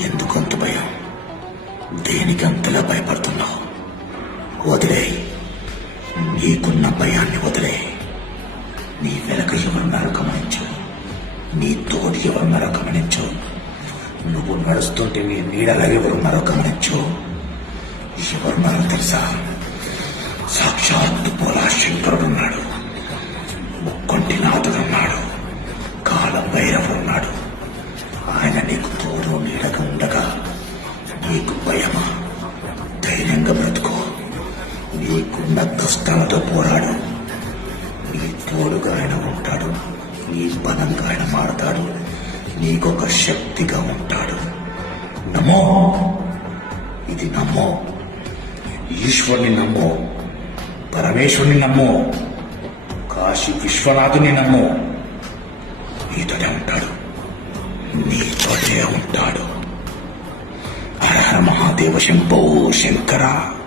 ఎందుకంత భయం? దేనికి అంతలా భయపడుతున్నావు? వదిలే, నీకున్న భయాన్ని వదిలే. నీ వెనక ఎవరున్నారో గమనించు, నీ తోటి ఎవరున్నారో గమనించు, నువ్వు నడుస్తుంటే నీ నీడలా ఎవరున్నారో గమనించు. ఎవరున్నారో తెలుసా? సాక్షాత్తు పోలా శంకరుడున్నాడు, ముక్కొంటి నాథుడున్నాడు, కాల భైరవుడున్నాడు. ఆయన నీకు తోడు నీడగా ఉండగా నీకు భయమా? ధైర్యంగా బ్రతుకో. నీకున్న కష్టాలతో పోరాడు. నీ తోడుగా ఆయన ఉంటాడు, నీ బలంగా ఆయన మారతాడు, నీకొక శక్తిగా ఉంటాడు. నమ్మో, ఇది నమ్మో. ఈశ్వరుని నమ్మో, పరమేశ్వరుని నమ్మో, కాశీ విశ్వనాథుని నమ్మో. నీతోనే ఉంటాడు, నీతోనే ఉంటాడు. హర హర మహాదేవ శంభో శంకర.